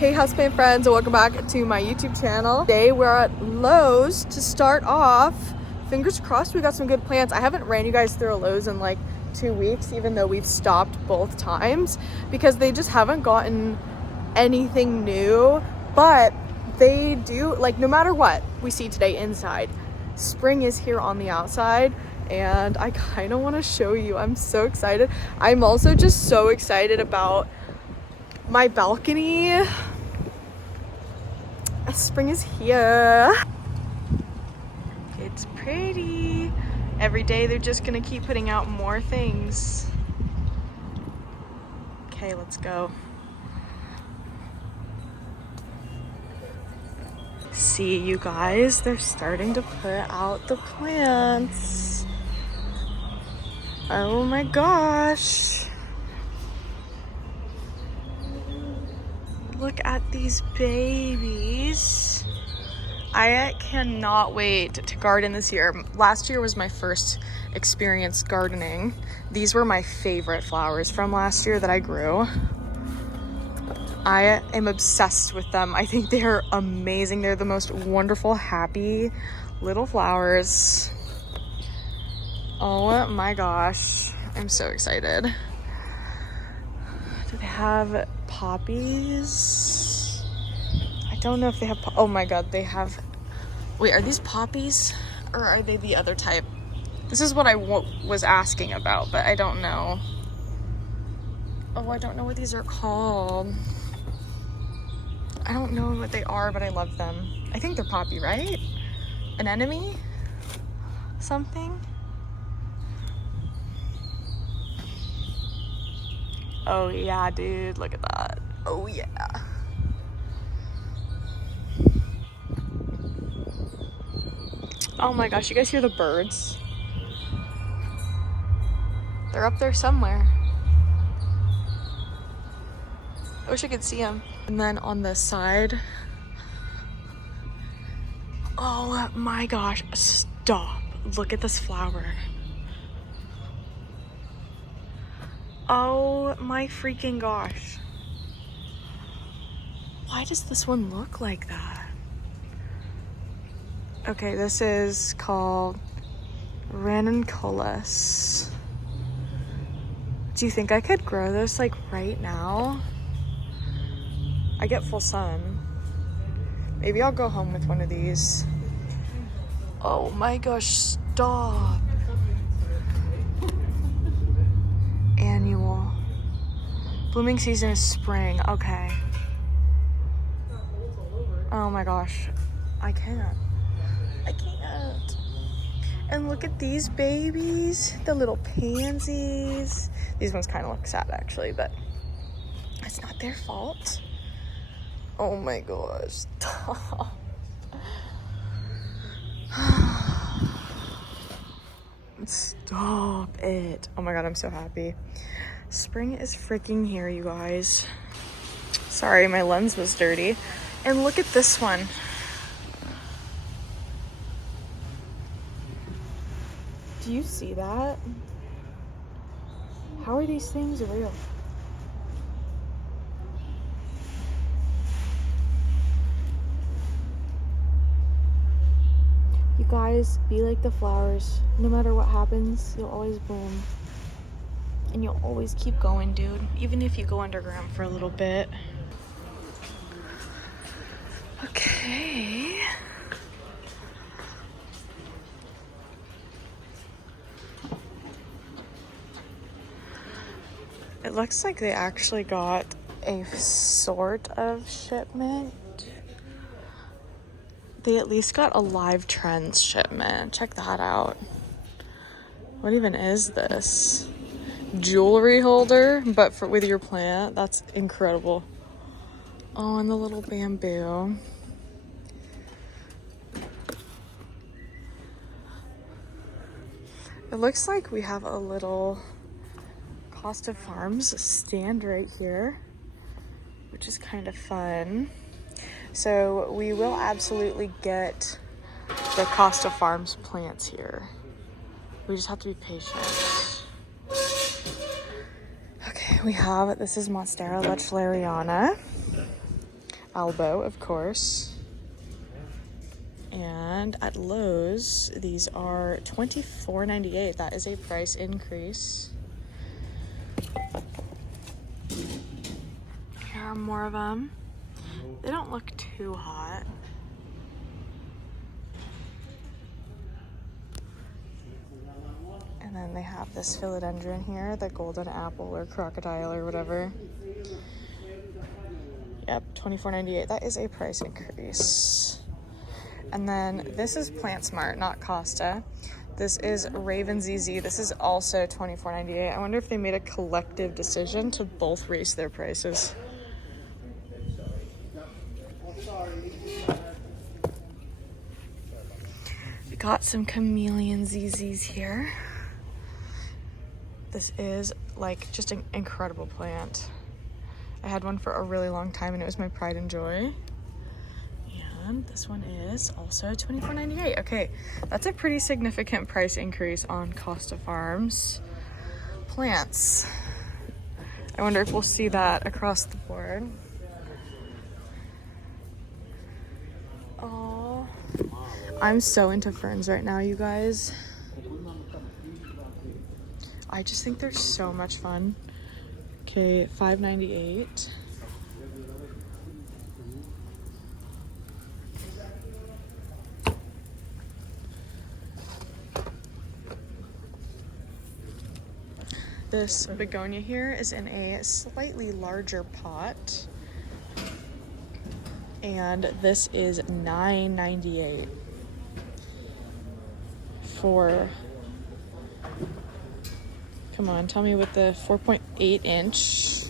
Hey Houseplant friends, and welcome back to my YouTube channel. Today we're at Lowe's to start off. Fingers crossed we got some good plants. I haven't ran you guys through a Lowe's in like 2 weeks, even though we've stopped both times because they just haven't gotten anything new. But they do, like, no matter what we see today inside, spring is here on the outside. And I kind of want to show you. I'm so excited. I'm also just so excited about my balcony. Spring is here. It's pretty. Every day they're just gonna keep putting out more things. Okay, let's go. See, you guys, they're starting to put out the plants. Oh my gosh. Look at these babies. I cannot wait to garden this year. Last year was my first experience gardening. These were my favorite flowers from last year that I grew. I am obsessed with them. I think they are amazing. They're the most wonderful, happy little flowers. Oh my gosh. I'm so excited. Do they have poppies? I don't know if they have, oh my god, they have, wait, are these poppies or are they the other type? This is what I was asking about, but I don't know. Oh, I don't know what these are called. I don't know what they are, but I love them. I think they're poppy, right? An enemy? Something? Oh yeah, dude, look at that. Oh yeah. Oh my gosh, you guys hear the birds? They're up there somewhere. I wish I could see them. And then on the side, oh my gosh, stop. Look at this flower. Oh my freaking gosh. Why does this one look like that? Okay, this is called ranunculus. Do you think I could grow this like right now? I get full sun. Maybe I'll go home with one of these. Oh my gosh, stop. Annual. Blooming season is spring. Okay. Oh my gosh. I can't. I can't. And look at these babies. The little pansies. These ones kind of look sad actually, but it's not their fault. Oh my gosh. Stop. Stop it. Oh my god, I'm so happy. Spring is freaking here, you guys. Sorry, my lens was dirty. And look at this one. Do you see that? How are these things real? You guys, be like the flowers. No matter what happens, you'll always bloom. And you'll always keep going, dude. Even if you go underground for a little bit. Okay. It looks like they actually got a sort of shipment. They at least got a live trends shipment. Check that out. What even is this? Jewelry holder, but with your plant. That's incredible. Oh, and the little bamboo. It looks like we have a little Costa Farms stand right here, which is kind of fun. So we will absolutely get the Costa Farms plants here. We just have to be patient. Okay, we have, this is Monstera lechleriana. elbow, of course. And at Lowe's, these are $24.98. That is a price increase. Here are more of them. They don't look too hot. And then they have this philodendron here, the golden apple or crocodile or whatever. Yep, $24.98. That is a price increase. And then this is Plant Smart, not Costa. This is Raven ZZ. This is also $24.98. I wonder if they made a collective decision to both raise their prices. We got some chameleon ZZs here. This is like just an incredible plant. I had one for a really long time and it was my pride and joy. And this one is also $24.98. Okay, that's a pretty significant price increase on Costa Farms plants. I wonder if we'll see that across the board. Oh, I'm so into ferns right now, you guys. I just think they're so much fun. Okay, $5.98. This begonia here is in a slightly larger pot. And this is $9.98 for, come on, tell me what the 4.8 inch.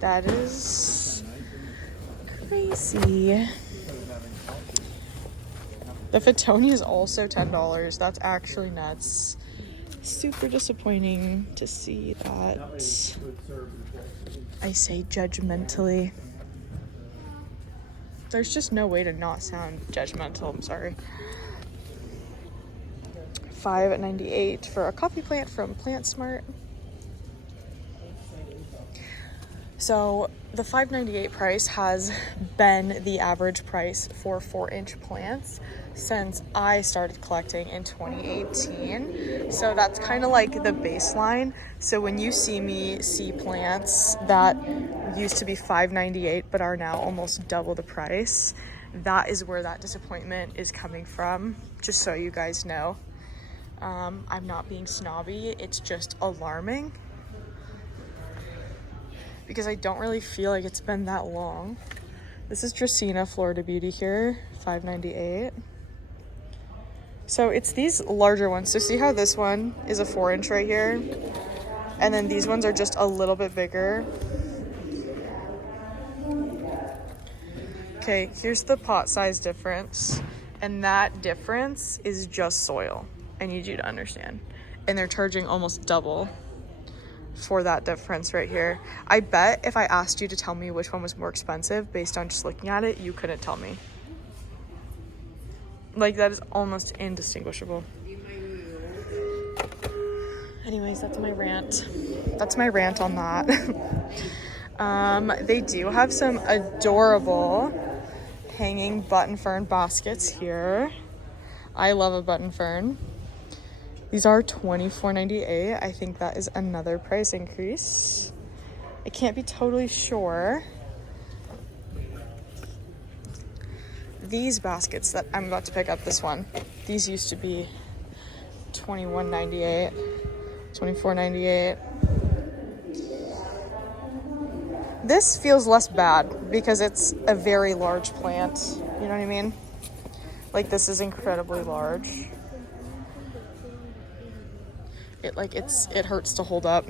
That is crazy. The Fatoni is also $10. That's actually nuts. Super disappointing to see that. I say judgmentally. There's just no way to not sound judgmental, I'm sorry. $5.98 for a coffee plant from Plant Smart. So the $5.98 price has been the average price for 4-inch plants since I started collecting in 2018. So that's kind of like the baseline. So when you see me see plants that used to be $5.98 but are now almost double the price, that is where that disappointment is coming from, just so you guys know. I'm not being snobby, it's just alarming because I don't really feel like it's been that long. This is Dracaena Florida Beauty here, $5.98. So it's these larger ones. So see how this one is a 4-inch right here? And then these ones are just a little bit bigger. Okay, here's the pot size difference. And that difference is just soil. I need you to understand. And they're charging almost double for that difference right here. I bet if I asked you to tell me which one was more expensive based on just looking at it, you couldn't tell me. Like, that is almost indistinguishable. Anyways, that's my rant. That's my rant on that. They do have some adorable hanging button fern baskets here. I love a button fern. These are $24.98. I think that is another price increase. I can't be totally sure. These baskets that I'm about to pick up, this one, these used to be $21.98, $24.98. This feels less bad because it's a very large plant. You know what I mean? Like, this is incredibly large. It hurts to hold up.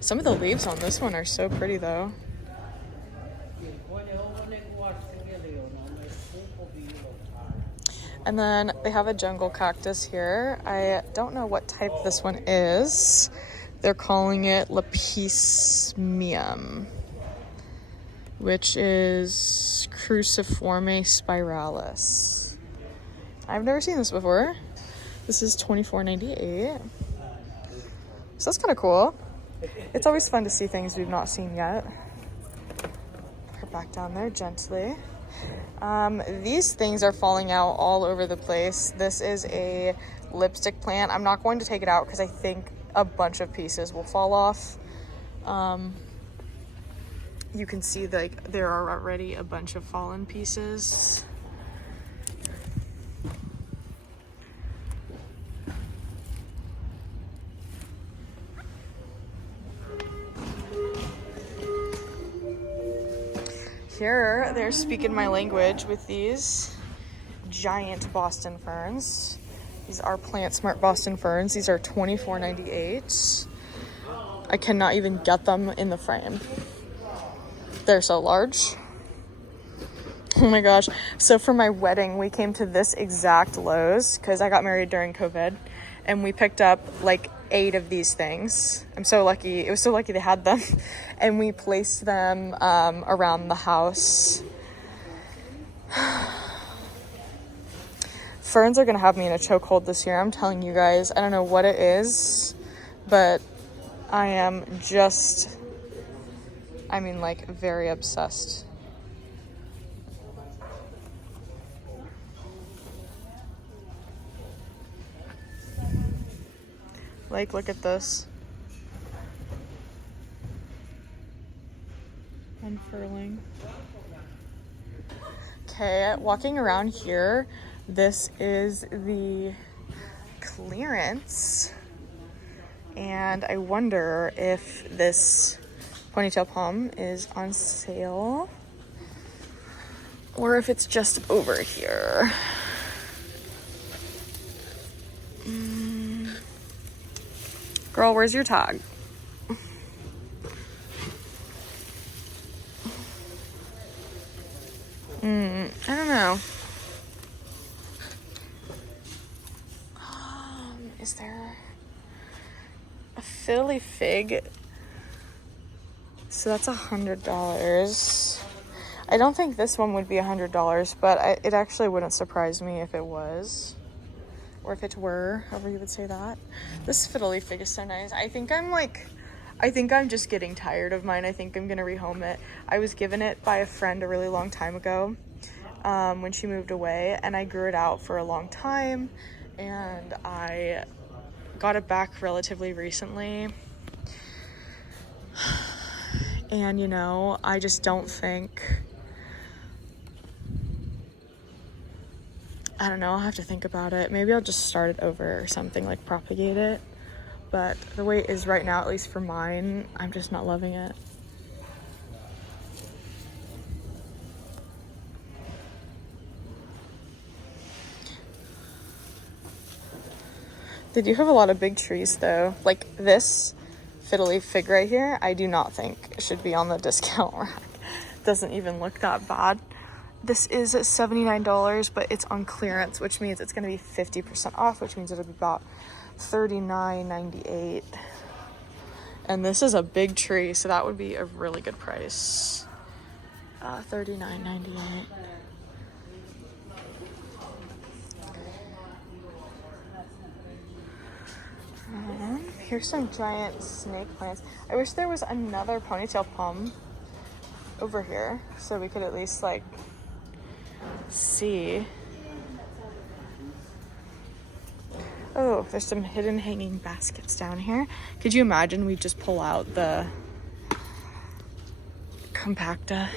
Some of the leaves on this one are so pretty though. And then they have a jungle cactus here. I don't know what type this one is. They're calling it Lepismium, which is Cruciforme spiralis. I've never seen this before. This is $24.98. So that's kind of cool. It's always fun to see things we've not seen yet. Put her back down there gently. These things are falling out all over the place. This is a lipstick plant. I'm not going to take it out because I think a bunch of pieces will fall off. You can see like there are already a bunch of fallen pieces. Here, they're speaking my language with these giant Boston ferns. These are Plant Smart Boston ferns. These are $24.98. I cannot even get them in the frame. They're so large. Oh my gosh. So for my wedding, we came to this exact Lowe's because I got married during COVID, and we picked up like 8 of these things. I'm so lucky. It was so lucky they had them. And we placed them around the house. Ferns are gonna have me in a chokehold this year. I'm telling you guys. I don't know what it is, but I am just, I mean, like, very obsessed. Like, look at this. Unfurling. Okay, walking around here, this is the clearance. And I wonder if this ponytail palm is on sale or if it's just over here. Girl, where's your tag? I don't know. Is there a Philly fig? So that's $100. I don't think this one would be $100, but it actually wouldn't surprise me if it was. Or if it were, however you would say that. This fiddly fig is so nice. I think I'm just getting tired of mine. I think I'm gonna rehome it. I was given it by a friend a really long time ago when she moved away, and I grew it out for a long time, and I got it back relatively recently. And you know, I just don't think, I don't know, I'll have to think about it. Maybe I'll just start it over or something, like propagate it. But the way it is right now, at least for mine, I'm just not loving it. They do have a lot of big trees though. Like this fiddly fig right here, I do not think should be on the discount rack. Doesn't even look that bad. This is $79, but it's on clearance, which means it's gonna be 50% off, which means it'll be about $39.98. And this is a big tree, so that would be a really good price. $39.98. Here's some giant snake plants. I wish there was another ponytail palm over here so we could at least like see. Oh, there's some hidden hanging baskets down here. Could you imagine we just pull out the compacta?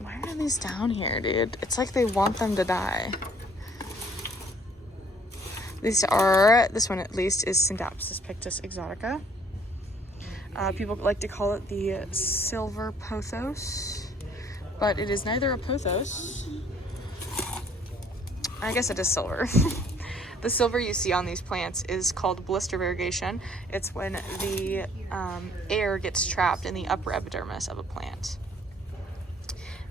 Why are these down here, dude? It's like they want them to die. This one at least is Syndapsis pictus exotica. People like to call it the silver pothos, but it is neither a pothos. I guess it is silver. The silver you see on these plants is called blister variegation. It's when the air gets trapped in the upper epidermis of a plant.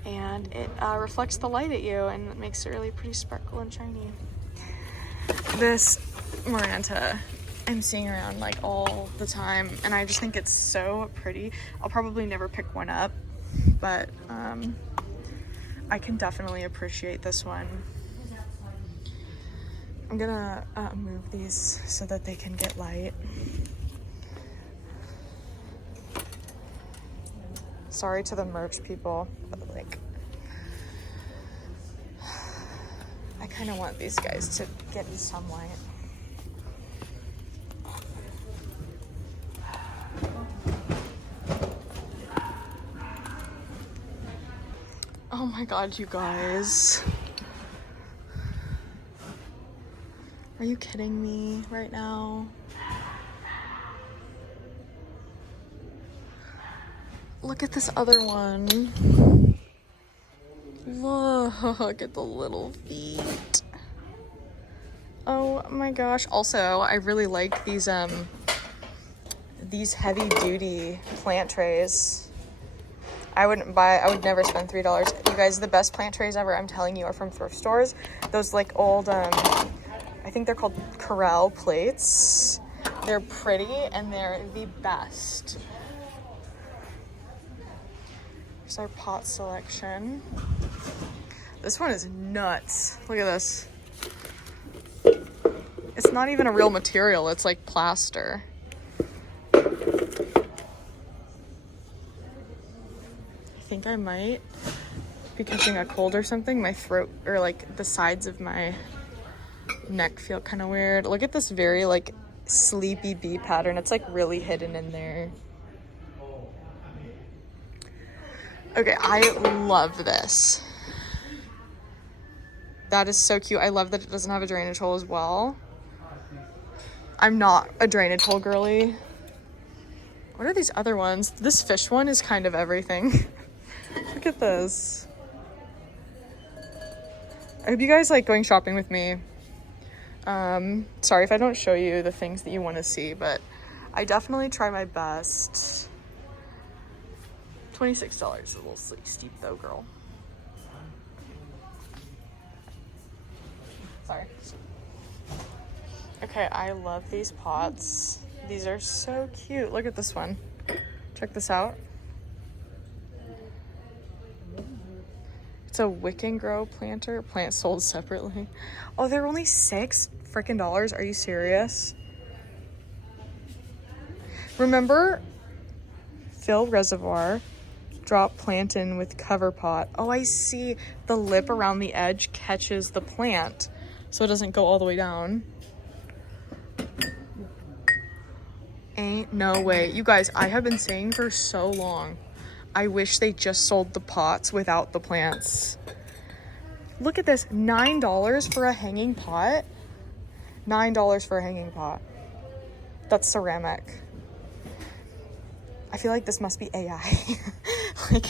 And it reflects the light at you and it makes it really pretty sparkle and shiny. This Maranta I'm seeing around like all the time, and I just think it's so pretty. I'll probably never pick one up, but I can definitely appreciate this one. I'm gonna move these so that they can get light. Sorry to the merch people, but like, I kind of want these guys to get sunlight. Oh my God, you guys. Are you kidding me right now? Look at this other one. Look at the little feet. Oh my gosh. Also, I really like these heavy duty plant trays. I would never spend $3. You guys, the best plant trays ever, I'm telling you, are from thrift stores. Those like old, I think they're called corral plates. They're pretty and they're the best. Here's our pot selection. This one is nuts. Look at this. It's not even a real material. It's like plaster. I think I might be catching a cold or something. My throat, or like the sides of my neck feel kind of weird. Look at this very like sleepy bee pattern. It's like really hidden in there. Okay, I love this. That is so cute. I love that it doesn't have a drainage hole as well. I'm not a drainage hole girly. What are these other ones? This fish one is kind of everything. Look at this. I hope you guys like going shopping with me. Sorry if I don't show you the things that you want to see, but I definitely try my best. $26 is a little steep though, girl. Sorry. Okay, I love these pots. These are so cute. Look at this one. Check this out. It's a wick and grow planter. Plant sold separately. Oh, they're only $6 freaking dollars. Are you serious? Remember, fill reservoir, drop plant in with cover pot. Oh, I see. The lip around the edge catches the plant, so it doesn't go all the way down. Ain't no way. You guys, I have been saying for so long, I wish they just sold the pots without the plants. Look at this, $9 for a hanging pot. $9 for a hanging pot. That's ceramic. I feel like this must be AI. Like,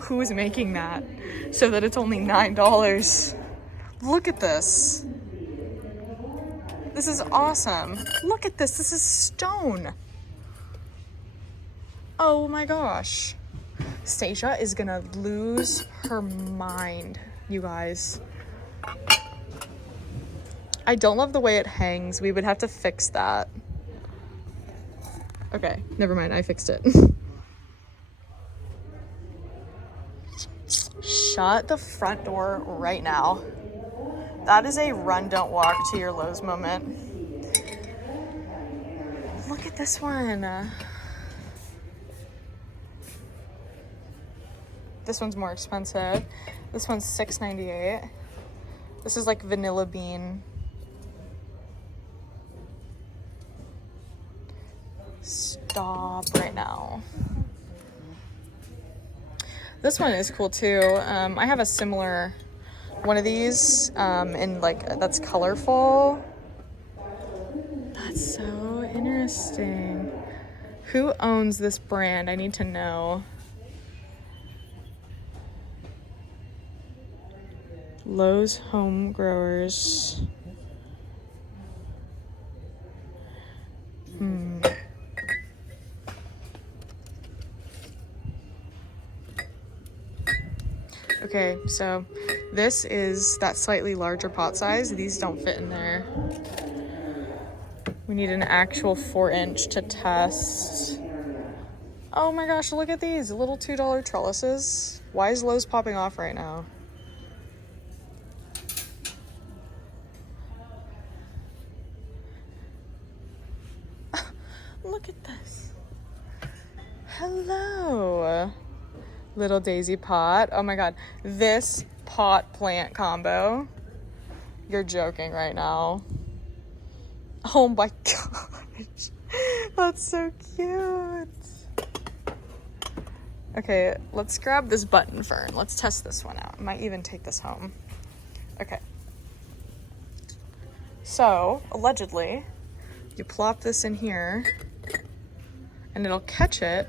who is making that so that it's only $9? Look at this. This is awesome. Look at this. This is stone. Oh my gosh. Stacia is gonna lose her mind, you guys. I don't love the way it hangs. We would have to fix that. Okay, never mind. I fixed it. Shut the front door right now. That is a run, don't walk to your Lowe's moment. Look at this one. This one's more expensive. This one's $6.98. This is like vanilla bean. Stop right now. This one is cool too. I have a similar one of these in like that's colorful. That's so interesting. Who owns this brand? I need to know. Lowe's Home Growers. Okay, so this is that slightly larger pot size. These don't fit in there. We need an actual 4-inch to test. Oh my gosh, look at these little $2 trellises. Why is Lowe's popping off right now? Look at this. Hello. little daisy pot. Oh my God, this pot plant combo. You're joking right now. Oh my gosh. That's so cute. Okay, let's grab this button fern. Let's test this one out. I might even take this home. Okay. So, allegedly, you plop this in here and it'll catch it.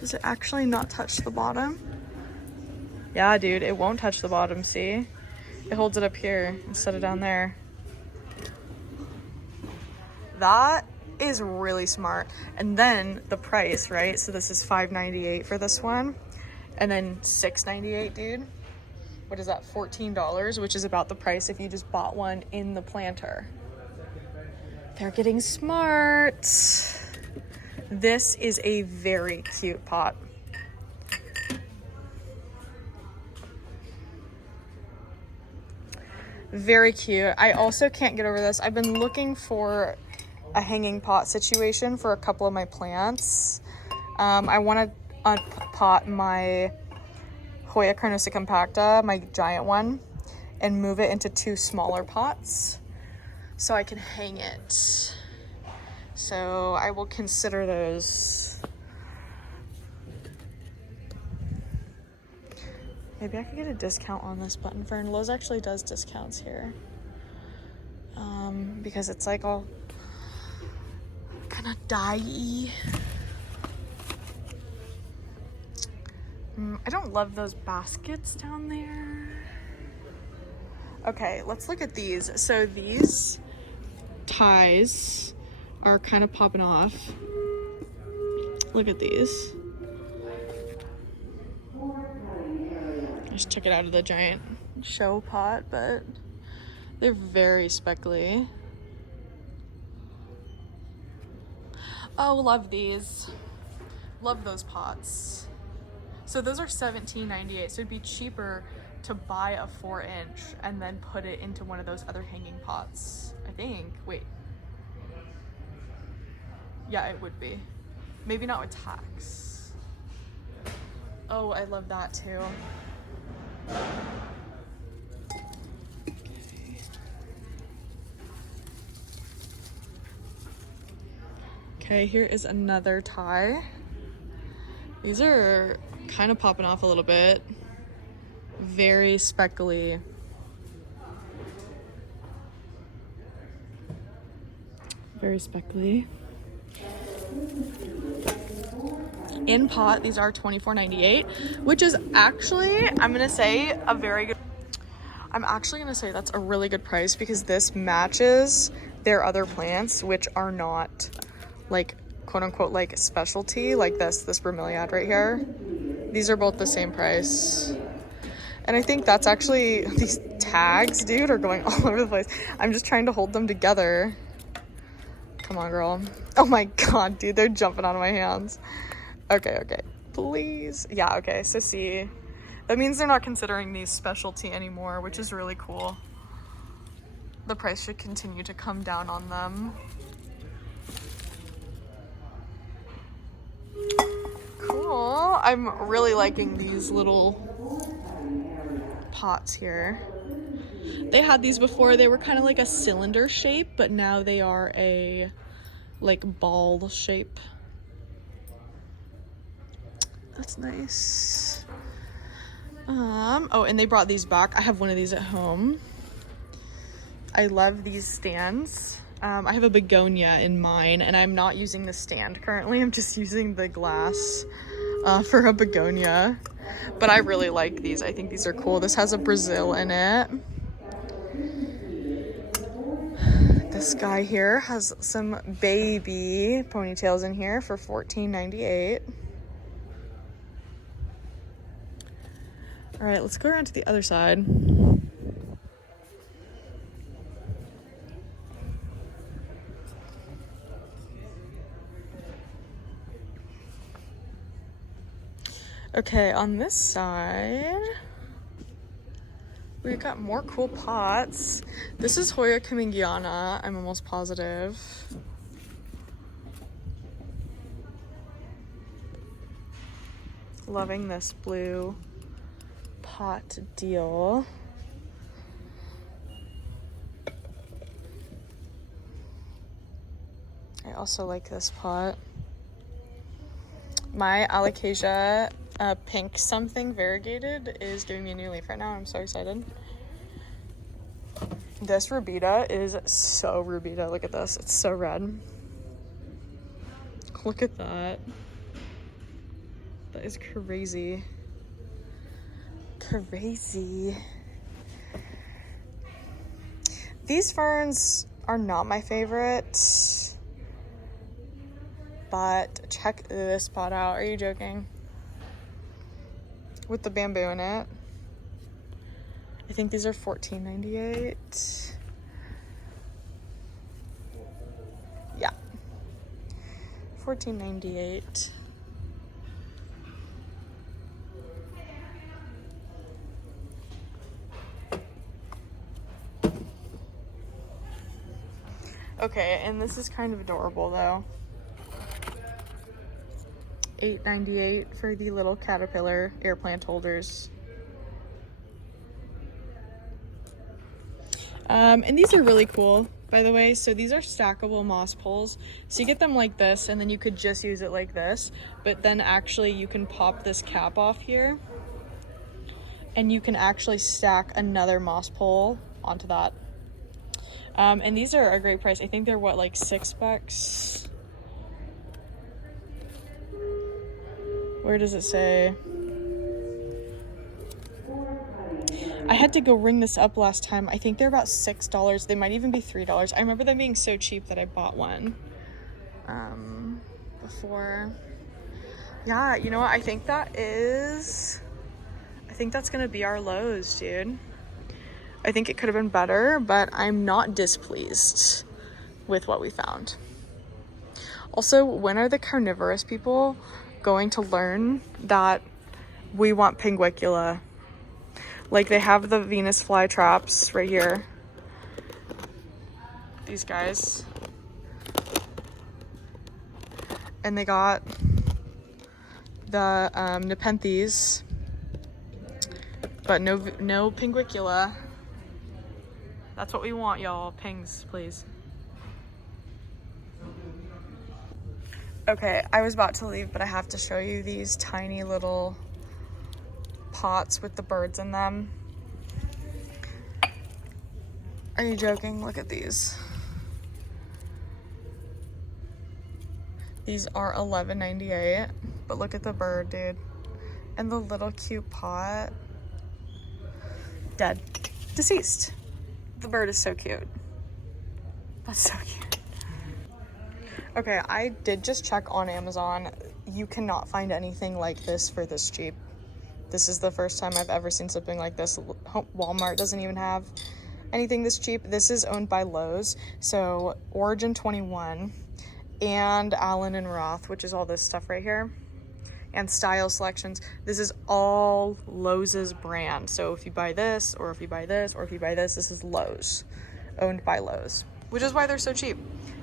Does it actually not touch the bottom? Yeah, dude, it won't touch the bottom, see? It holds it up here instead of down there. That is really smart. And then the price, right? So this is $5.98 for this one. And then $6.98, dude. What is that? $14, which is about the price if you just bought one in the planter. They're getting smart. This is a very cute pot. Very cute. I also can't get over this. I've been looking for a hanging pot situation for a couple of my plants. I want to unpot my Hoya carnosa compacta, my giant one, and move it into 2 smaller pots so I can hang it. So I will consider those. Maybe I could get a discount on this button fern. Lowe's actually does discounts here. Because it's like all kind of dye-y. I don't love those baskets down there. Okay, let's look at these. So these ties are kind of popping off. Look at these. I just took it out of the giant show pot, but they're very speckly. Oh, love these. Love those pots. So those are $17.98, so it'd be cheaper to buy a 4-inch and then put it into one of those other hanging pots, I think. Wait. Yeah, it would be. Maybe not with tax. Oh, I love that too. Okay, here is another tie. These are kind of popping off a little bit. Very speckly. Very speckly. In pot, these are $24.98, which is actually, I'm gonna say, a very good. I'm actually gonna say that's a really good price because this matches their other plants, which are not like quote unquote like specialty, like this bromeliad right here. These are both the same price. And I think that's actually, these tags, dude, are going all over the place. I'm just trying to hold them together. Come on, girl. Oh my God, dude, they're jumping out of my hands. Okay, please. Yeah, okay, so see, that means they're not considering these specialty anymore, which is really cool. The price should continue to come down on them. Cool. I'm really liking these little pots here. They had these before. They were kind of like a cylinder shape, but now they are a like ball shape. That's nice. Oh, and they brought these back. I have one of these at home. I love these stands. I have a begonia in mine, and I'm not using the stand currently. I'm just using the glass for a begonia. But I really like these. I think these are cool. This has a Brazil in it. This guy here has some baby ponytails in here for $14.98. All right, let's go around to the other side. Okay, on this side, we got more cool pots. This is Hoya Kamingiana, I'm almost positive. Loving this blue pot deal. I also like this pot. My alocasia pink something variegated is giving me a new leaf right now. I'm so excited. This rubita is so rubita. Look at this. It's so red. Look at that. That is crazy. Crazy. These ferns are not my favorite. But check this pot out. Are you joking? With the bamboo in it. I think these are $14.98. Yeah. $14.98. Okay, and this is kind of adorable though. $8.98 for the little caterpillar air plant holders. And these are really cool, by the way. So these are stackable moss poles. So you get them like this, and then you could just use it like this. But then actually you can pop this cap off here, and you can actually stack another moss pole onto that. And these are a great price. I think they're what, like $6? Where does it say? I had to go ring this up last time. I think they're about $6. They might even be $3. I remember them being so cheap that I bought one before. Yeah, you know what? I think that's gonna be our Lowe's, dude. I think it could have been better, but I'm not displeased with what we found. Also, when are the carnivorous people going to learn that we want pinguicula? Like, they have the Venus flytraps right here. These guys. And they got the Nepenthes, but no pinguicula. That's what we want, y'all. Pings, please. Okay, I was about to leave, but I have to show you these tiny little pots with the birds in them. Are you joking? Look at these. These are $11.98, but look at the bird, dude. And the little cute pot. Dead. Deceased. The bird is so cute. That's so cute. Okay, I did just check on Amazon. You cannot find anything like this for this cheap. This is the first time I've ever seen something like this. Walmart doesn't even have anything this cheap. This is owned by Lowe's. So Origin 21 and Allen and Roth, which is all this stuff right here, and Style Selections. This is all Lowe's brand. So if you buy this, or if you buy this, or if you buy this, this is Lowe's, owned by Lowe's, which is why they're so cheap.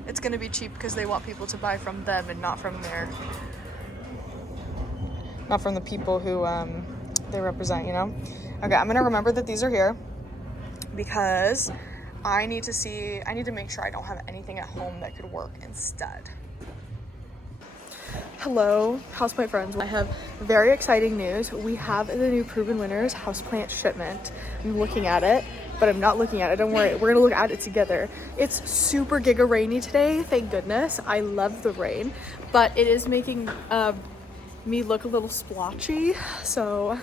It's gonna be cheap because they want people to buy from them and not from the people who they represent, you know? Okay, I'm gonna remember that these are here because I need to make sure I don't have anything at home that could work instead. Hello, houseplant friends. I have very exciting news. We have the new Proven Winners houseplant shipment. I'm looking at it, but I'm not looking at it. Don't worry, we're gonna look at it together. It's super giga rainy today, thank goodness. I love the rain, but it is making me look a little splotchy, so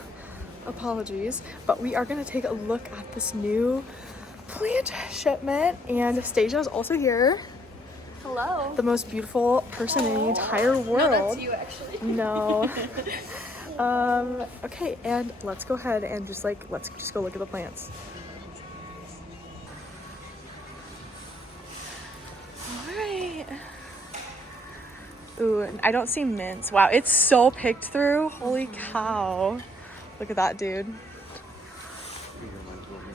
apologies. But we are gonna take a look at this new plant shipment, and Stasia's also here. Hello. The most beautiful person in the entire world. No, that's you actually. No. Okay, and let's go ahead and let's just go look at the plants. All right. Ooh, I don't see mints. Wow, it's so picked through. Holy cow. Look at that, dude.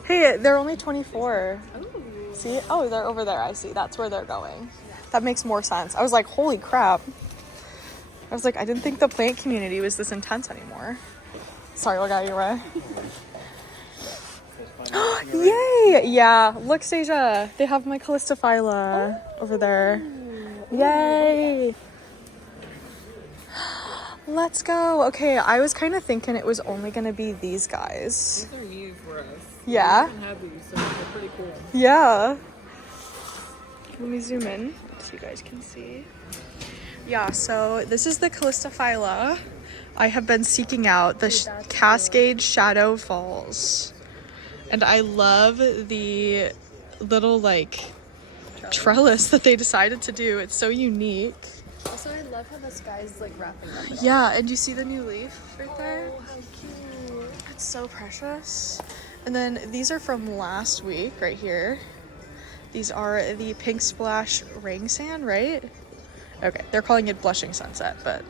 Hey, they're only 24. Ooh. See? Oh, they're over there. I see. That's where they're going. That makes more sense. I was like, holy crap. I was like, I didn't think the plant community was this intense anymore. Sorry, what got your way? Yay! Yeah, look, Stasia. They have my Calistophylla over there. Yay! Let's go. Okay, I was kind of thinking it was only going to be these guys. These are new for us. Yeah? We haven't had these, so they're pretty cool. Yeah. Let me zoom in so you guys can see. Yeah, so this is the Calistophylla. I have been seeking out the Cascade Shadow Falls. And I love the little, like, trellis that they decided to do. It's so unique. Also, I love how the sky's like wrapping up. Yeah, and you see the new leaf right there? Oh, how cute. It's so precious. And then these are from last week right here. These are the Pink Splash Ring Sand, right? Okay, they're calling it Blushing Sunset, but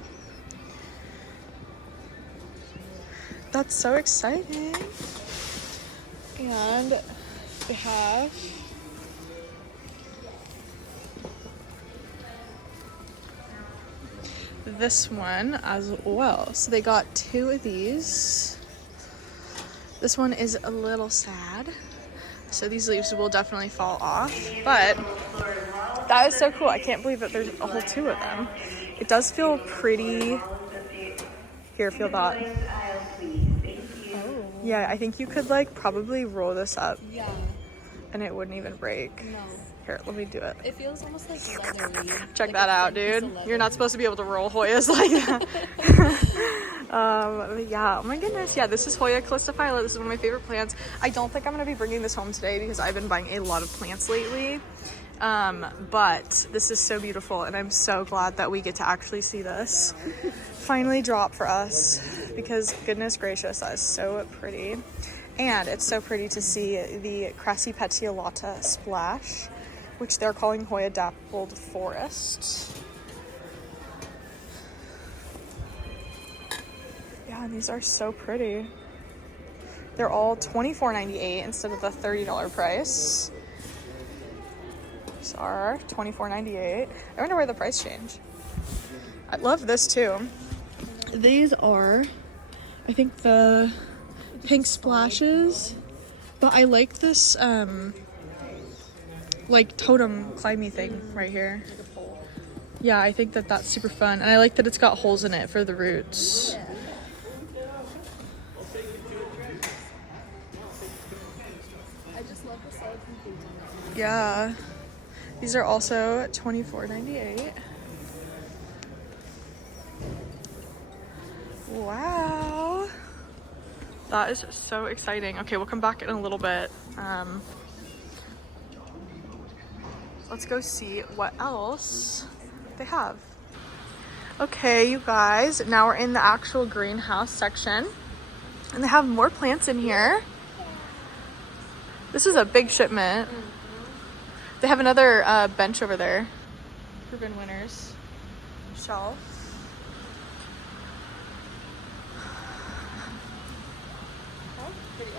that's so exciting. And they have this one as well. So they got 2 of these. This one is a little sad, so these leaves will definitely fall off, but that is so cool. I can't believe that there's a whole 2 of them. It does feel pretty. Here, feel that. Oh. Yeah, I think you could like probably roll this up Yeah. and it wouldn't even break. No. Here, let me do it. It feels almost like leathery. Check Like that a out, thin piece dude. of leather. You're not supposed to be able to roll Hoyas like that. But yeah, oh my goodness. Yeah, this is Hoya Calistophylla. This is one of my favorite plants. I don't think I'm going to be bringing this home today because I've been buying a lot of plants lately. But this is so beautiful and I'm so glad that we get to actually see this finally drop for us because goodness gracious, that is so pretty. And it's so pretty to see the Crassipetiolata splash, which they're calling Hoya Dappled Forest. Yeah, and these are so pretty. They're all $24.98 instead of the $30 price. These are $24.98. I wonder where the price changed. I love this too. These are, I think, the pink splashes, but I like this like totem climby thing right here. Like a pole. Yeah, I think that that's super fun, and I like that it's got holes in it for the roots. Yeah. I just love the sides and things on it. Yeah, these are also $24.98. Wow, that is so exciting. Okay, we'll come back in a little bit. Let's go see what else they have. Okay, you guys, now we're in the actual greenhouse section and they have more plants in here. This is a big shipment. They have another bench over there. Proven winners. Shelf.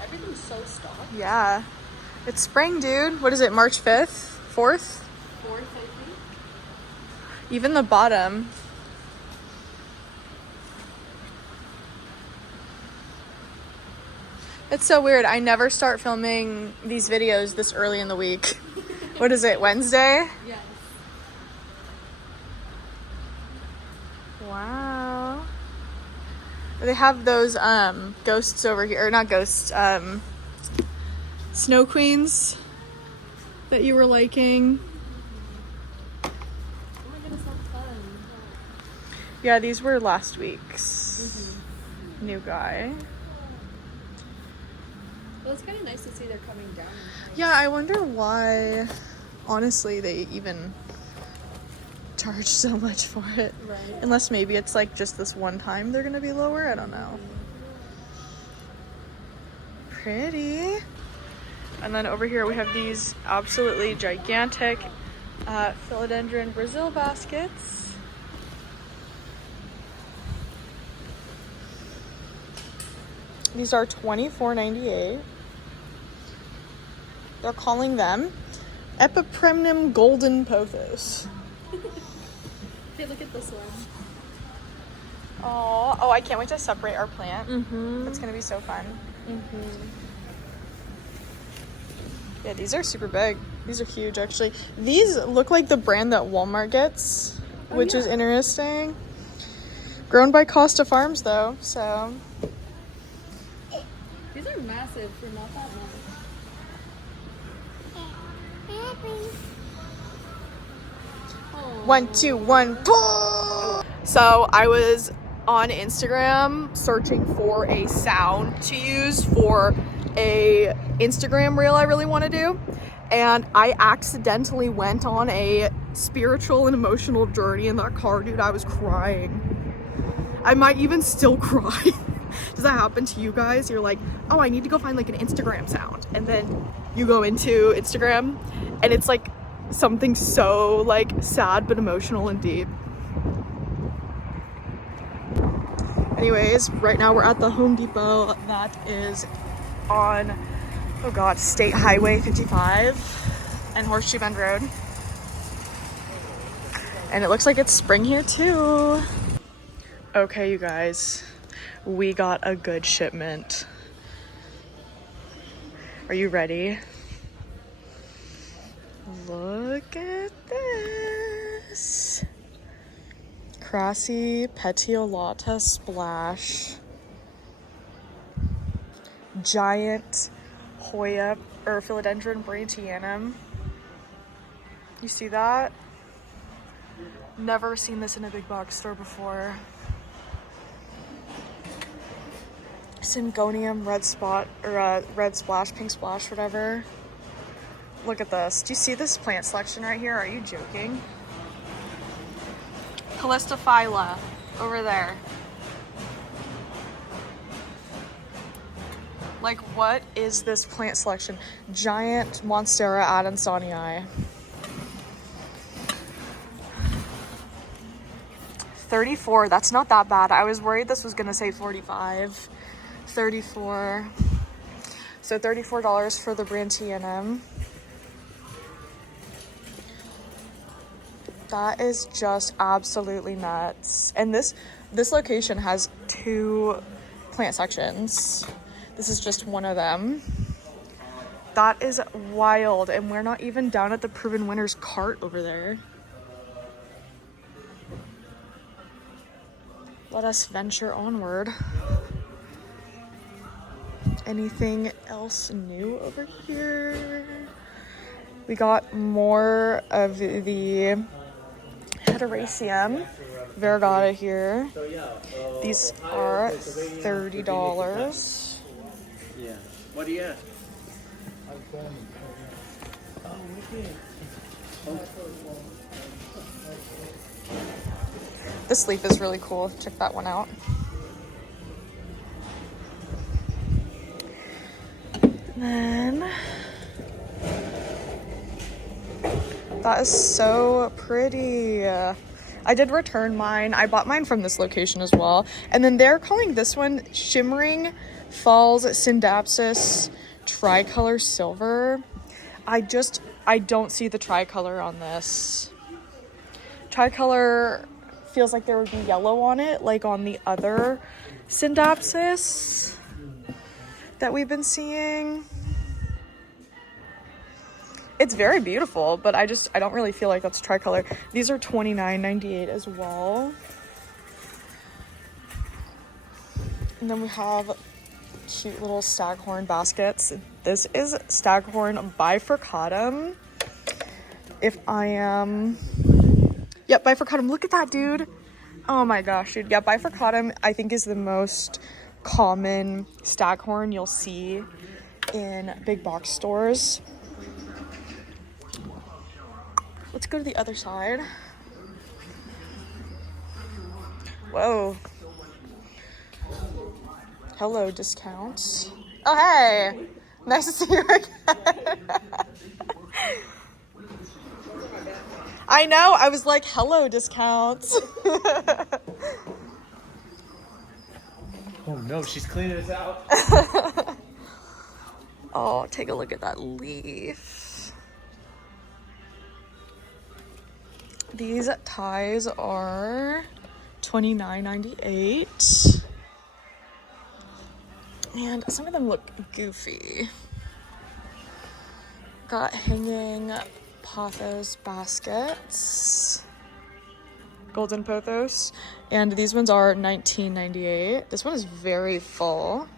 Everything's so stocked. Yeah. It's spring, dude. What is it, March 5th? 4th? 4th, I think. Even the bottom. It's so weird. I never start filming these videos this early in the week. What is it, Wednesday? Yes. Wow. They have those ghosts over here, or not ghosts, snow queens that you were liking. Oh my goodness, that's fun. Yeah, these were last week's new guy. Well, it's kind of nice to see they're coming down. Yeah, I wonder why, honestly, they even charge so much for it. Right. Unless maybe it's like just this one time they're gonna be lower. I don't know. Pretty. And then over here we have these absolutely gigantic philodendron Brazil baskets. These are $24.98. They're calling them Epipremnum golden pothos. Hey, look at this one. Oh, I can't wait to separate our plant. Mm-hmm. It's gonna be so fun. Mm-hmm. Yeah, these are super big. These are huge, actually. These look like the brand that Walmart gets, which is interesting. Grown by Costa Farms, though, so. These are massive for not that much. Oh. 1, 2, 1, pull! So I was on Instagram searching for a sound to use for a Instagram reel I really want to do, and I accidentally went on a spiritual and emotional journey in that car, dude. I was crying. I might even still cry. Does that happen to you guys? You're like, oh, I need to go find like an Instagram sound, and then you go into Instagram and it's like something so like sad but emotional and deep. Anyways, right now we're at the Home Depot that is on, oh god, State Highway 55 and Horseshoe Bend Road. And it looks like it's spring here too. Okay, you guys, we got a good shipment. Are you ready? Look at this. Crassy Petiolata Splash. Giant Hoya or Philodendron Brandtianum. You see that? Never seen this in a big box store before. Syngonium red spot or red splash, pink splash, whatever. Look at this. Do you see this plant selection right here? Are you joking? Calistophylla over there. Like, what is this plant selection? Giant Monstera adansonii. 34. That's not that bad. I was worried this was gonna say 45. 34. So $34 for the Brandtianum. That is just absolutely nuts. And this location has 2 plant sections. This is just one of them. That is wild. And we're not even down at the Proven Winners cart over there. Let us venture onward. Anything else new over here? We got more of the Hederaceum variegata here. These are $30. Yeah. What do you ask? This leaf is really cool. Check that one out. And then that is so pretty. I did return mine. I bought mine from this location as well. And then they're calling this one Shimmering Falls Syndapsis Tricolor Silver. I don't see the tricolor on this. Tricolor feels like there would be yellow on it, like on the other Syndapsis that we've been seeing. It's very beautiful, but I don't really feel like that's tricolor. These are $29.98 as well. And then we have cute little staghorn baskets. This is staghorn bifurcatum. Yep, bifurcatum. Look at that, dude. Oh my gosh, dude. Yeah, bifurcatum I think is the most common staghorn you'll see in big box stores. Let's go to the other side. Whoa. Hello, discounts. Oh, hey. Nice to see you again. I know. I was like, hello, discounts. Oh no, she's cleaning us out. Oh, take a look at that leaf. These ties are $29.98. And some of them look goofy. Got hanging pothos baskets. Golden pothos. And these ones are $19.98. This one is very full.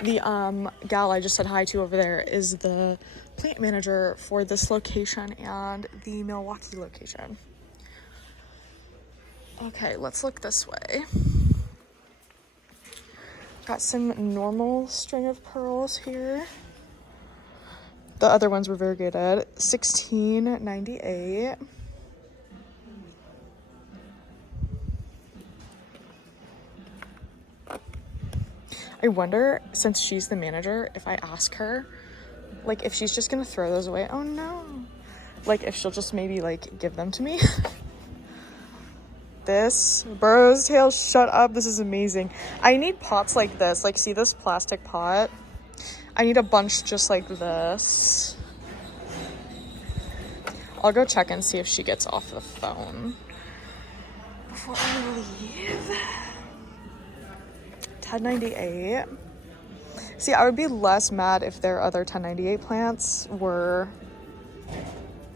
The gal I just said hi to over there is the plant manager for this location and the Milwaukee location. Okay, let's look this way. Got some normal string of pearls here. The other ones were very good at $16.98. I wonder, since she's the manager, if I ask her, like, if she's just gonna throw those away. Oh no. Like, if she'll just maybe, like, give them to me. This burro's tail, shut up. This is amazing. I need pots like this. Like, see this plastic pot? I need a bunch just like this. I'll go check and see if she gets off the phone before I leave. $10.98. See, I would be less mad if their other $10.98 plants were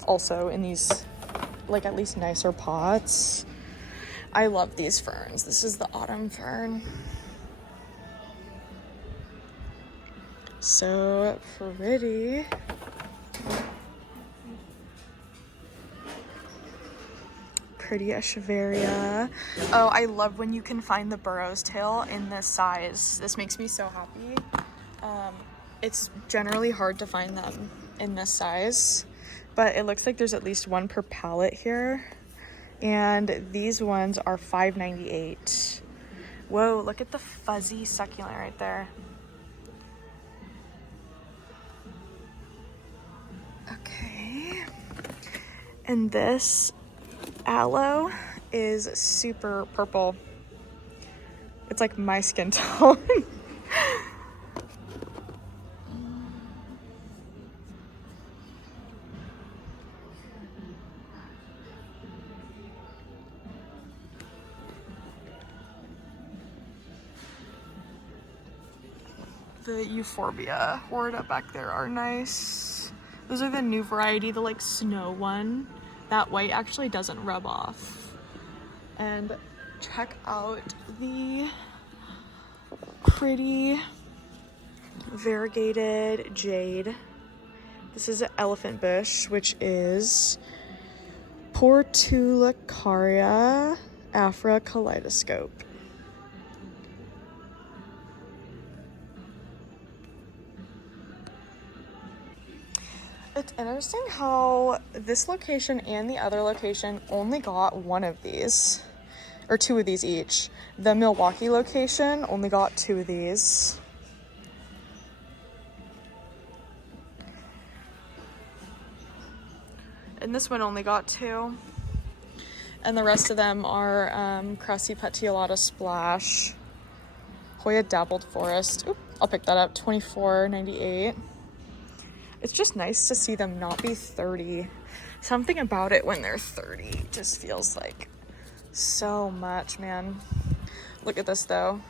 also in these, like, at least nicer pots. I love these ferns. This is the autumn fern. So pretty. Pretty echeveria. Oh, I love when you can find the burro's tail in this size. This makes me so happy. It's generally hard to find them in this size, but it looks like there's at least one per pallet here. And these ones are $5.98. Whoa, look at the fuzzy succulent right there. Okay. And this aloe is super purple. It's like my skin tone. The euphorbia horde up back there are nice. Those are the new variety, the like snow one. That white actually doesn't rub off. And check out the pretty variegated jade. This is an elephant bush, which is Portulacaria afra kaleidoscope. It's interesting how this location and the other location only got one of these, or two of these each. The Milwaukee location only got two of these. And this one only got two. And the rest of them are Cressy Petiolata Splash, Hoya Dappled Forest. Oop, I'll pick that up, $24.98. It's just nice to see them not be 30. Something about it when they're 30 just feels like so much, man. Look at this though.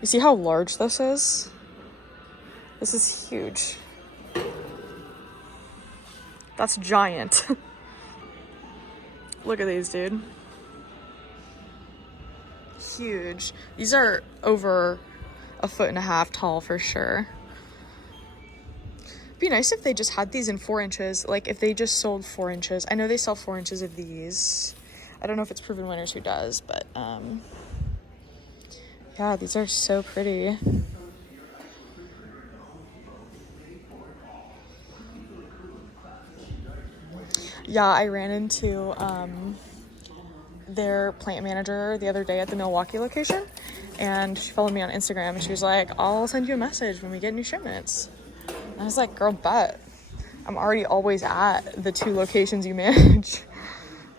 You see how large this is? This is huge. That's giant. Look at these, dude. Huge. These are over 1.5 feet tall for sure. It'd be nice if they just had these in 4 inches. Like if they just sold 4 inches. I know they sell 4 inches of these. I don't know if it's Proven Winners who does, but yeah, these are so pretty. Yeah, I ran into their plant manager the other day at the Milwaukee location, and she followed me on Instagram, and she was like, I'll send you a message when we get new shipments. And I was like, girl, bet. I'm already always at the 2 locations you manage.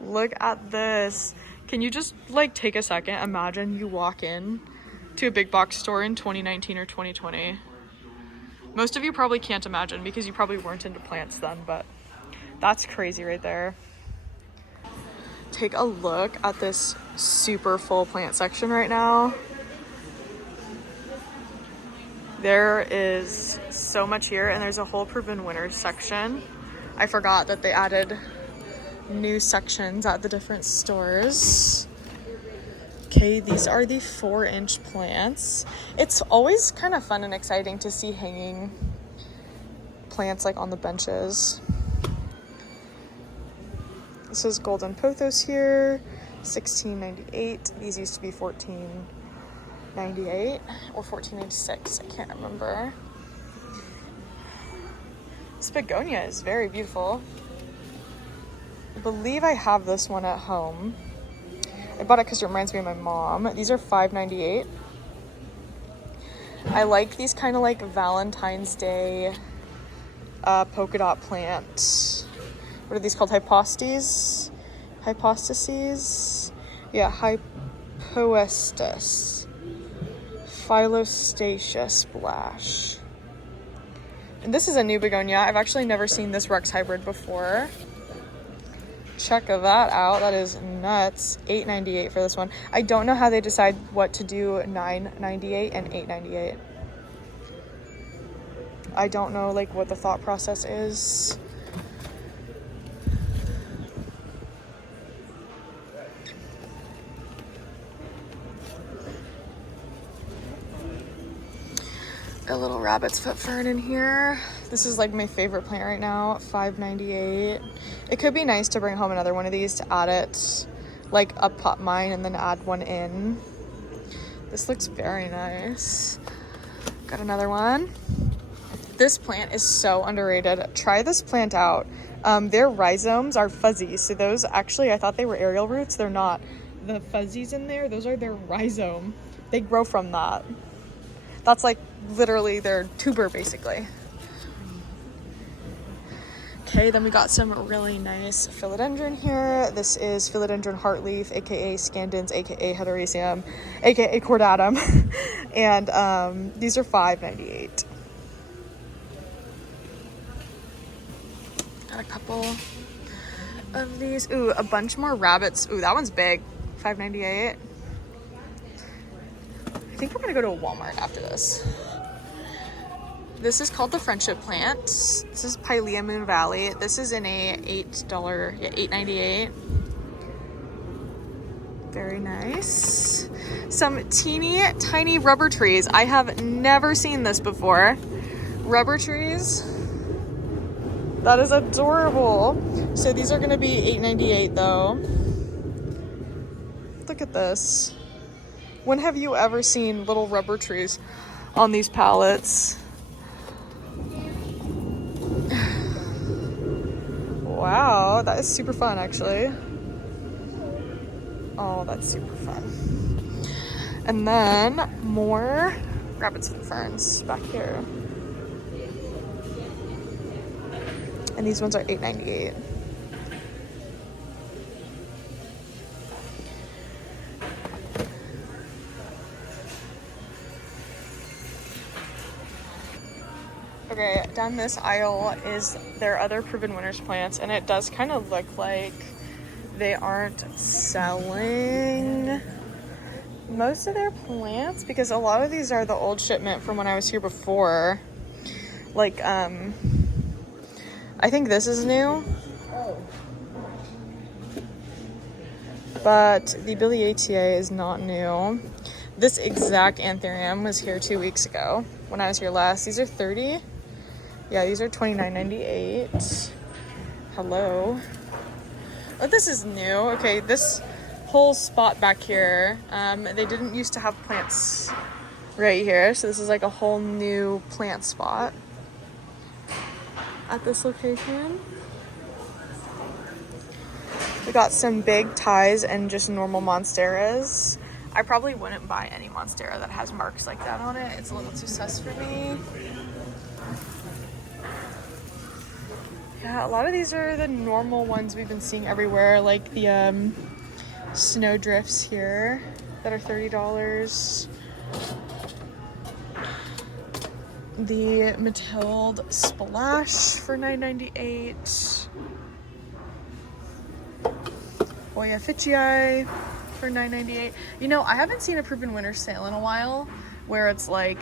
Look at this. Can you just like take a second? Imagine you walk in to a big box store in 2019 or 2020. Most of you probably can't imagine because you probably weren't into plants then, but that's crazy right there. Take a look at this super full plant section right now. There is so much here, and there's a whole proven winners section. I forgot that they added new sections at the different stores. Okay, these are the 4-inch plants. It's always kind of fun and exciting to see hanging plants like on the benches. This is golden pothos here, $16.98. These used to be $14.98 or $14.96. I can't remember. This begonia is very beautiful. I believe I have this one at home. I bought it because it reminds me of my mom. These are $5.98. I like these kind of like Valentine's Day polka dot plant. What are these called? Hypostases? Yeah, Hypoestus. Phyllostacia splash. And this is a new begonia. I've actually never seen this Rex hybrid before. Check that out. That is nuts. $8.98 for this one. I don't know how they decide what to do $9.98 and $8.98. I don't know like what the thought process is. A little rabbit's foot fern in here. This is like my favorite plant right now, $5.98. It could be nice to bring home another one of these to add it, like up mine and then add one in. This looks very nice. Got another one. This plant is so underrated. Try this plant out. Their rhizomes are fuzzy. So those actually, I thought they were aerial roots. They're not. The fuzzies in there, those are their rhizome. They grow from that. That's like literally their tuber basically. Okay, then we got some really nice philodendron here. This is philodendron heartleaf, aka scandens, aka heteroecium, aka cordatum. And these are $5.98. Got a couple of these. Ooh, a bunch more rabbits. Ooh, that one's big. $5.98. I think we're gonna go to a Walmart after this. This is called the Friendship Plant. This is Pilea Moon Valley. This is in a $8.98. Very nice. Some teeny tiny rubber trees. I have never seen this before. Rubber trees. That is adorable. So these are gonna be $8.98 though. Look at this. When have you ever seen little rubber trees on these pallets? Wow, that is super fun actually. Oh, that's super fun. And then more rabbit's foot ferns back here. And these ones are $8.98. Okay, down this aisle is their other proven winners plants, and it does kind of look like they aren't selling most of their plants because a lot of these are the old shipment from when I was here before. Like, I think this is new. But the Biliaceae is not new. This exact anthurium was here 2 weeks ago when I was here last. These are $30. Yeah, these are $29.98. Hello. Oh, this is new. Okay, this whole spot back here, they didn't used to have plants right here, so this is like a whole new plant spot at this location. We got some big ties and just normal monsteras. I probably wouldn't buy any monstera that has marks like that on it. It's a little too sus for me. Yeah, a lot of these are the normal ones we've been seeing everywhere, like the snowdrifts here that are $30. the Matilde Splash for $9.98. Hoya Fitchii for $9.98. You know, I haven't seen a Proven Winter sale in a while where it's like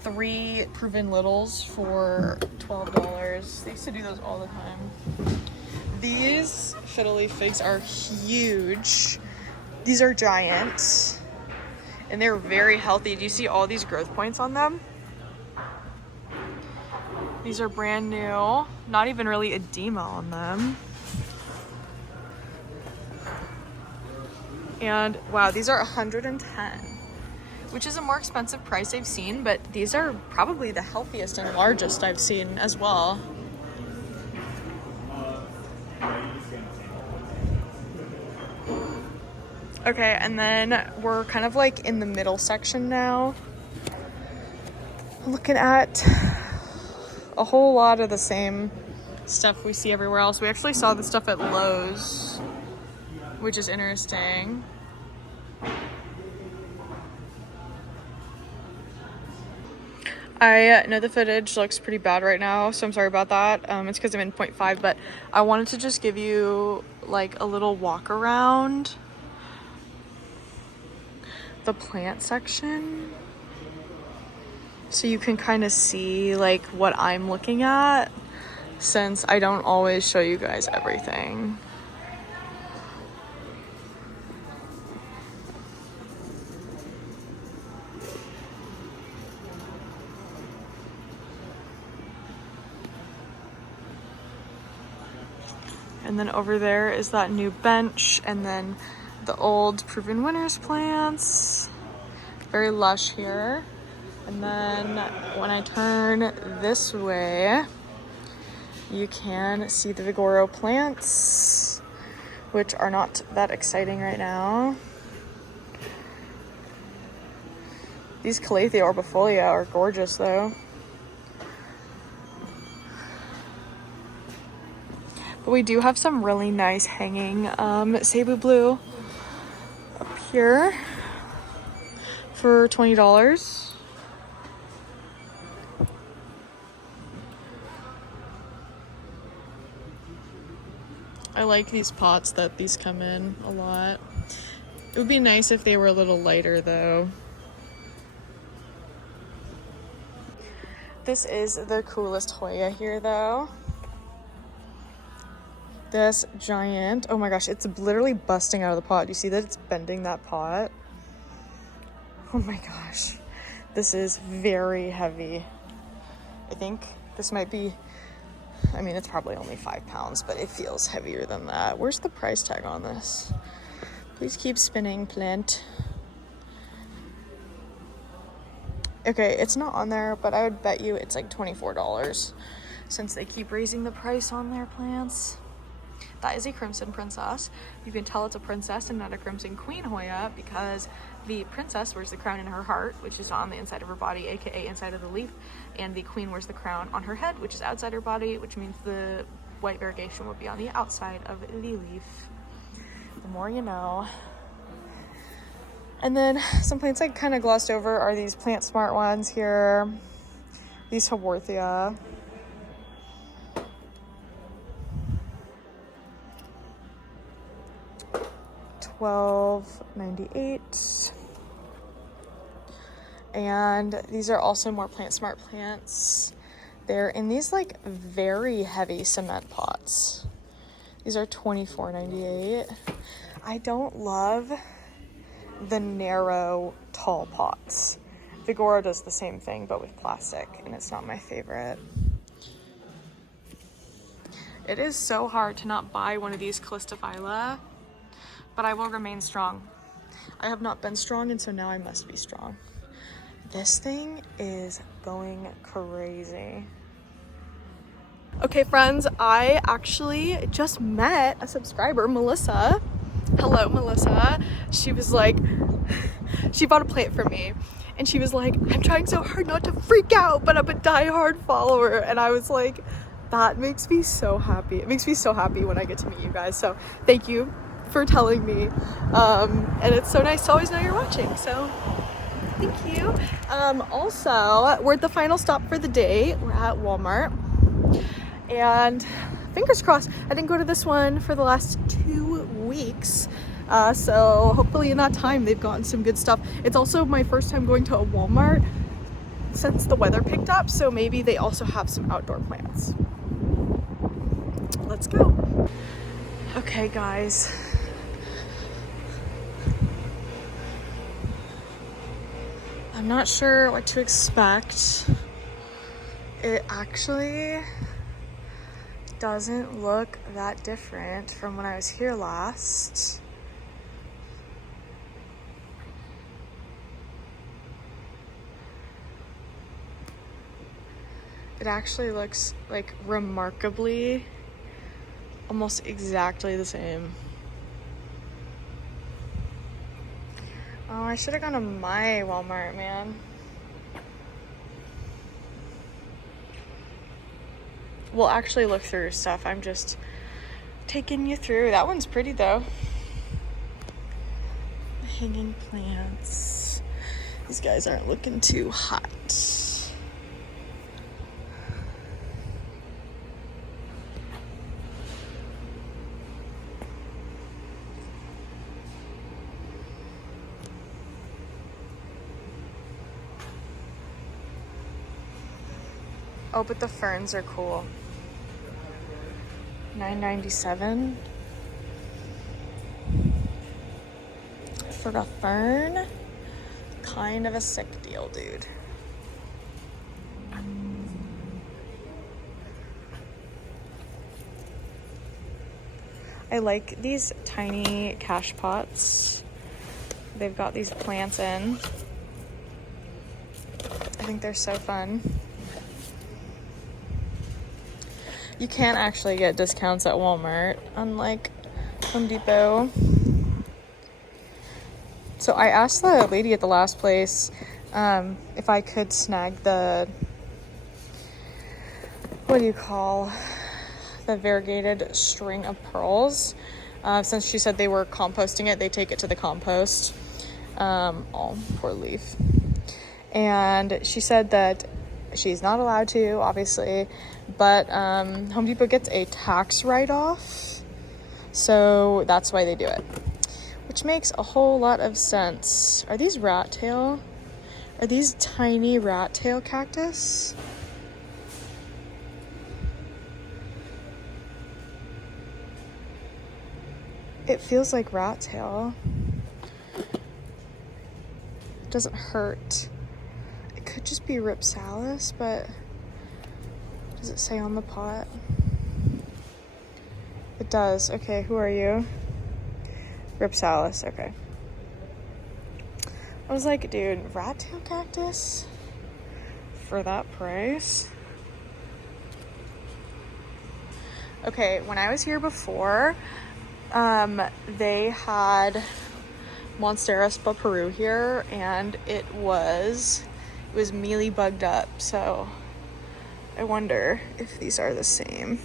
3 Proven Littles for $12. They used to do those all the time. These fiddle leaf figs are huge. These are giants. And they're very healthy. Do you see all these growth points on them? These are brand new. Not even really edema on them. And wow, these are 110, which is a more expensive price I've seen, but these are probably the healthiest and largest I've seen as well. Okay, and then we're kind of like in the middle section now. Looking at a whole lot of the same stuff we see everywhere else. We actually saw this stuff at Lowe's, which is interesting. I know the footage looks pretty bad right now, so I'm sorry about that. It's because I'm in 0.5, but I wanted to just give you like a little walk around the plant section so you can kind of see like what I'm looking at, since I don't always show you guys everything. And then over there is that new bench, and then the old Proven Winners plants. Very lush here. And then when I turn this way, you can see the Vigoro plants, which are not that exciting right now. These Calathea orbifolia are gorgeous though. But we do have some really nice hanging Cebu blue up here for $20. I like these pots that these come in a lot. It would be nice if they were a little lighter though. This is the coolest Hoya here though. This giant, oh my gosh, it's literally busting out of the pot. You see that it's bending that pot? Oh my gosh. This is very heavy. I think this might be, I mean, it's probably only 5 pounds, but it feels heavier than that. Where's the price tag on this? Please keep spinning, plant. Okay, it's not on there, but I would bet you it's like $24 since they keep raising the price on their plants. That is a Crimson Princess. You can tell it's a princess and not a Crimson Queen Hoya because the princess wears the crown in her heart, which is on the inside of her body, aka inside of the leaf, and the queen wears the crown on her head, which is outside her body, which means the white variegation will be on the outside of the leaf. The more you know. And then some plants I kind of glossed over are these Plant Smart ones here. These Haworthia. $12.98. And these are also more Plant Smart plants. They're in these like very heavy cement pots. These are $24.98. I don't love the narrow tall pots. Vigoro does the same thing but with plastic, and it's not my favorite. It is so hard to not buy one of these Calistophylla, but I will remain strong. I have not been strong, and so now I must be strong. This thing is going crazy. Okay, friends, I actually just met a subscriber, Melissa. Hello, Melissa. She was like, she bought a plant for me, and she was like, I'm trying so hard not to freak out, but I'm a diehard follower. And I was like, that makes me so happy. It makes me so happy when I get to meet you guys. So thank you for telling me. And it's so nice to always know you're watching. So Thank you. Also, we're at the final stop for the day. We're at Walmart. And fingers crossed, I didn't go to this one for the last 2 weeks. So hopefully in that time they've gotten some good stuff. It's also my first time going to a Walmart since the weather picked up. So maybe they also have some outdoor plants. Let's go. Okay, guys. I'm not sure what to expect. It actually doesn't look that different from when I was here last. It actually looks like remarkably almost exactly the same. Oh, I should have gone to my Walmart, man. We'll actually look through stuff. I'm just taking you through. That one's pretty though. Hanging plants. These guys aren't looking too hot. Oh, but the ferns are cool. $9.97 for a fern. Kind of a sick deal, dude. I like these tiny cash pots. They've got these plants in. I think they're so fun. You can actually get discounts at Walmart, unlike Home Depot. So I asked the lady at the last place if I could snag the, what do you call, the variegated string of pearls. Since she said they were composting it, they take it to the compost. Oh, poor leaf. And she said that she's not allowed to, obviously, but Home Depot gets a tax write-off, so that's why they do it, which makes a whole lot of sense. Are these rat tail? Are these tiny rat tail cactus? It feels like rat tail. It doesn't hurt. It could just be Ripsalis, but does it say on the pot? It does. Okay, who are you? Ripsalis, okay. I was like, dude, rat tail cactus? For that price? Okay, when I was here before, they had Monstera Peru here, and it was mealy bugged up, so I wonder if these are the same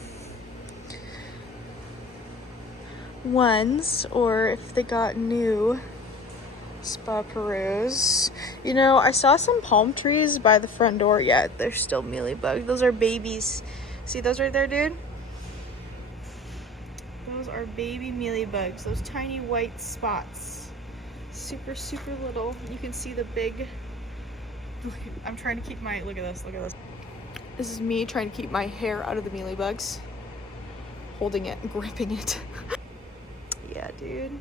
ones or if they got new Spa Perus. You know, I saw some palm trees by the front door. Yeah, they're still mealy bugged. Those are babies. See those right there, dude? Those are baby mealy bugs. Those tiny white spots. Super, super little. You can see the big... I'm trying to keep my... Look at this, look at this. This is me trying to keep my hair out of the mealy bugs. Holding it and gripping it. Yeah, dude.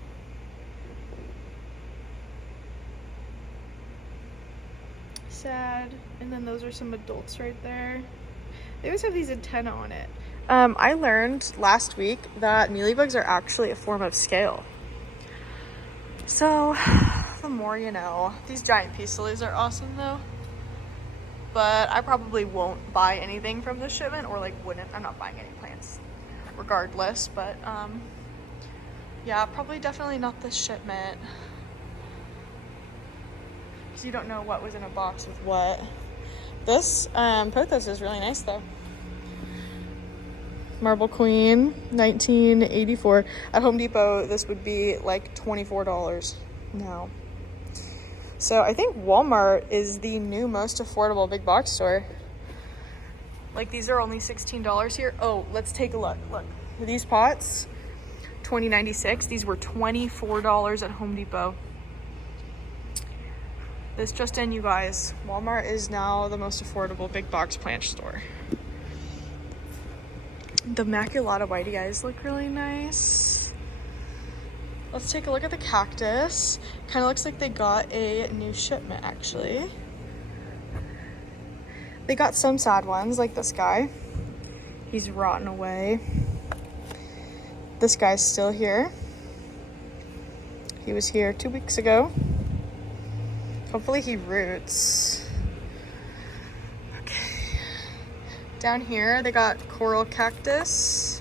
Sad. And then those are some adults right there. They always have these antennae on it. I learned last week that mealybugs are actually a form of scale. So, the more you know. These giant peace lilies are awesome though. But I probably won't buy anything from this shipment, or like wouldn't. I'm not buying any plants regardless, but yeah, probably definitely not this shipment. Because you don't know what was in a box with what. This pothos is really nice though. Marble Queen, 1984. At Home Depot, this would be like $24 now. So I think Walmart is the new most affordable big box store. Like these are only $16 here. Oh, let's take a look. Look, these pots, $20.96. These were $24 at Home Depot. This just in, you guys. Walmart is now the most affordable big box plant store. The Immaculata Whitey guys look really nice. Let's take a look at the cactus. Kind of looks like they got a new shipment, actually. They got some sad ones, like this guy. He's rotten away. This guy's still here. He was here 2 weeks ago. Hopefully he roots. Okay. Down here, they got coral cactus.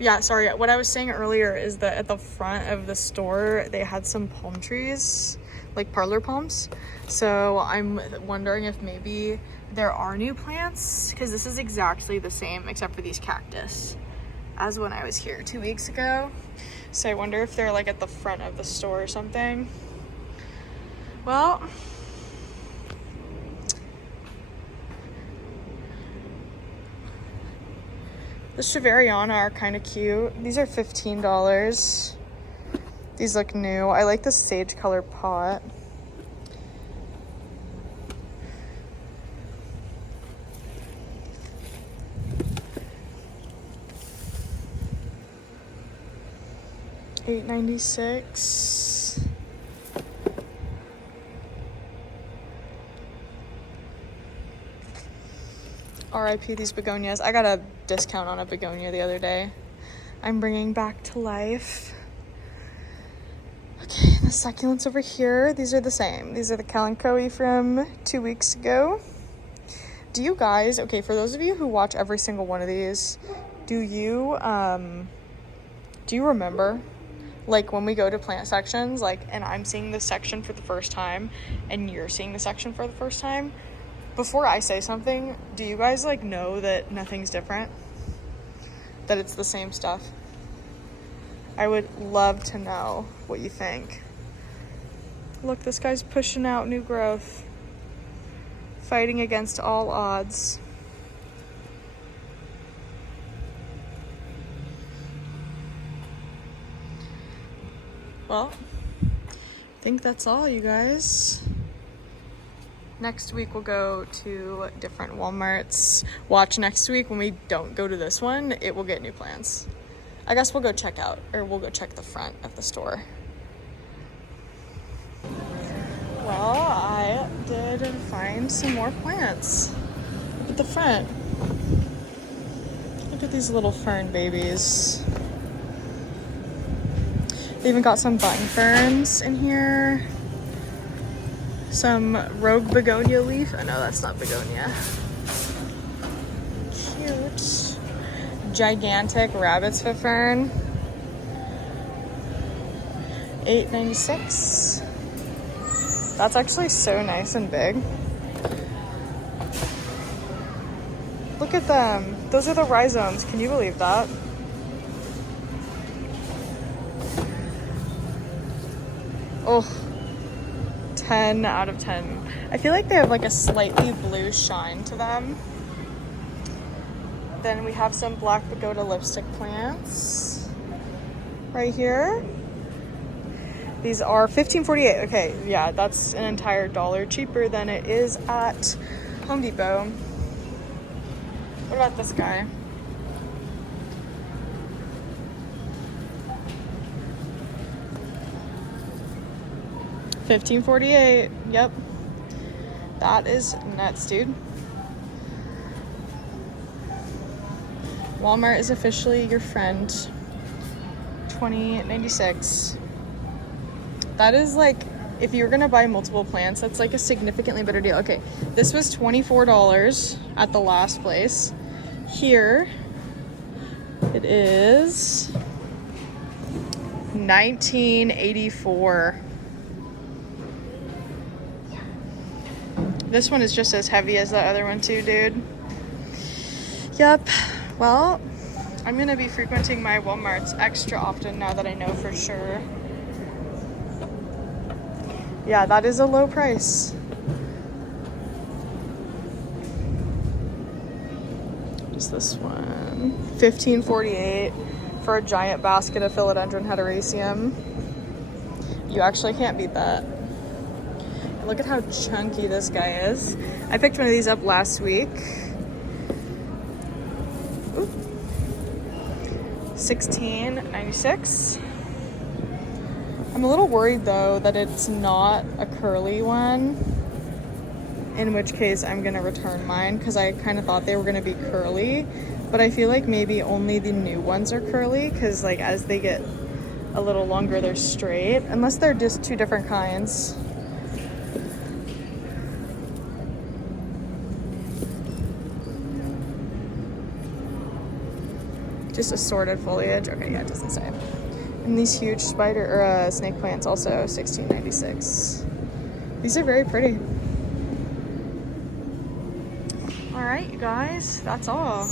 Yeah, sorry. What I was saying earlier is that at the front of the store, they had some palm trees, like parlor palms. So I'm wondering if maybe there are new plants, because this is exactly the same except for these cactus as when I was here 2 weeks ago. So I wonder if they're like at the front of the store or something. Well, the Shavariana are kind of cute. These are $15. These look new. I like the sage color pot. $8.96. RIP these begonias. I got a discount on a begonia the other day. I'm bringing back to life. Okay, the succulents over here. These are the same. These are the Kalanchoe from 2 weeks ago. Do you guys, okay, for those of you who watch every single one of these, do you remember, like when we go to plant sections, like, and I'm seeing this section for the first time and you're seeing the section for the first time, before I say something, do you guys like know that nothing's different? That it's the same stuff? I would love to know what you think. Look, this guy's pushing out new growth. Fighting against all odds. Well, I think that's all, you guys. Next week we'll go to different Walmarts. Watch next week when we don't go to this one, it will get new plants. I guess we'll go check out, or we'll go check the front of the store. Well, I did find some more plants. Look at the front. Look at these little fern babies. They even got some button ferns in here. Some rogue begonia leaf. Oh no, that's not begonia. Cute. Gigantic rabbit's foot fern. $8.96. That's actually so nice and big. Look at them. Those are the rhizomes. Can you believe that? Oh. 10 out of 10. I feel like they have like a slightly blue shine to them. Then we have some black pagoda lipstick plants right here. These are $15.48. Okay, yeah, that's an entire dollar cheaper than it is at Home Depot. What about this guy? $15.48. Yep. That is nuts, dude. Walmart is officially your friend. $20.96. That is like, if you're gonna buy multiple plants, that's like a significantly better deal. Okay, this was $24 at the last place. Here, it is $19.84. This one is just as heavy as the other one too, dude. Yep. Well, I'm gonna be frequenting my Walmarts extra often now that I know for sure. Yeah, that is a low price. Just this one. $15.48 for a giant basket of philodendron heteroecium. You actually can't beat that. Look at how chunky this guy is. I picked one of these up last week. Ooh. $16.96. I'm a little worried though that it's not a curly one, in which case I'm gonna return mine because I kind of thought they were gonna be curly, but I feel like maybe only the new ones are curly because like as they get a little longer they're straight, unless they're just two different kinds. Just assorted foliage. Okay, yeah, it doesn't say. And these huge spider or snake plants also $16.96. These are very pretty. All right, you guys, that's all.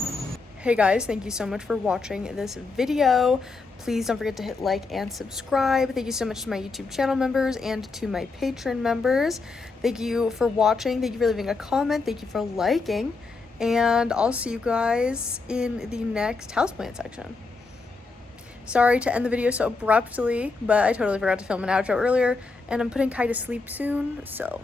Hey guys, thank you so much for watching this video. Please don't forget to hit like and subscribe. Thank you so much to my YouTube channel members and to my Patreon members. Thank you for watching. Thank you for leaving a comment. Thank you for liking. And I'll see you guys in the next houseplant section. Sorry to end the video so abruptly, but I totally forgot to film an outro earlier, and I'm putting Kai to sleep soon, so